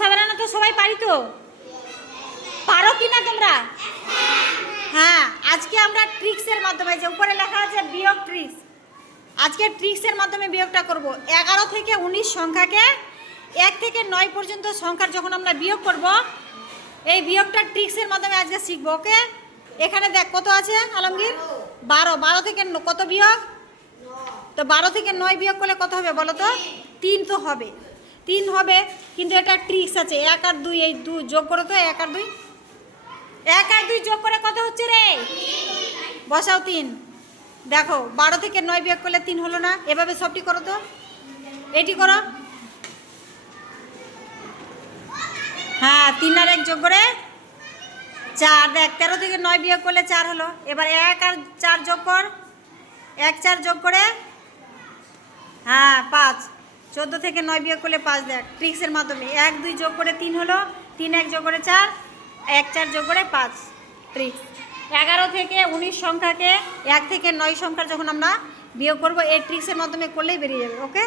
সাধারণত সবাই পারি তো? পারো কি না তোমরা? হ্যাঁ, আজকে আমরা ট্রিক্সের মাধ্যমে, যে উপরে লেখা আছে বিয়োগ ট্রিক্স, আজকে ট্রিক্সের মাধ্যমে বিয়োগটা করব। 11 থেকে 19 সংখ্যাকে 1 থেকে 9 পর্যন্ত সংখ্যার যখন আমরা বিয়োগ করব, এই বিয়োগটা ট্রিক্সের মাধ্যমে আজকে শিখবো। ওকে, এখানে দেখ কত আছে আলমগীর? 12। 12 থেকে কত বিয়োগ? তো 12 থেকে 9 বিয়োগ করলে কত হবে বলো তো? 3 তো হবে, 3 হবে। কিন্তু এটা ট্রিক্স আছে, 1 আর 2, এই 2 যোগ করো তো। 1 আর 2, 1 আর 2 যোগ করে কত হচ্ছে রে? বসাও 3। দেখো 12 থেকে 9 বিয়োগ করলে 3 হলো না? এভাবে সবটি করো তো, এটি করো। হ্যাঁ, 3 আর 1 যোগ করে 4। দেখ 13 থেকে 9 বিয়োগ করলে 4 হলো। এবার 1 আর 4 যোগ কর, 1 4 যোগ করে হ্যাঁ 5। 14 থেকে 9 বিয়োগ করলে 5। দেখ ট্রিক্সের মাধ্যমে 1 2 যোগ করে 3 হলো, 3 1 যোগ করে 4, 1 4 যোগ করে 5। ট্রিক্স 11 থেকে 19 সংখ্যাকে 1 থেকে 9 সংখ্যার যখন আমরা বিয়োগ করবো, এই ট্রিক্সের মাধ্যমে করলেই বেরিয়ে যাবে। ওকে।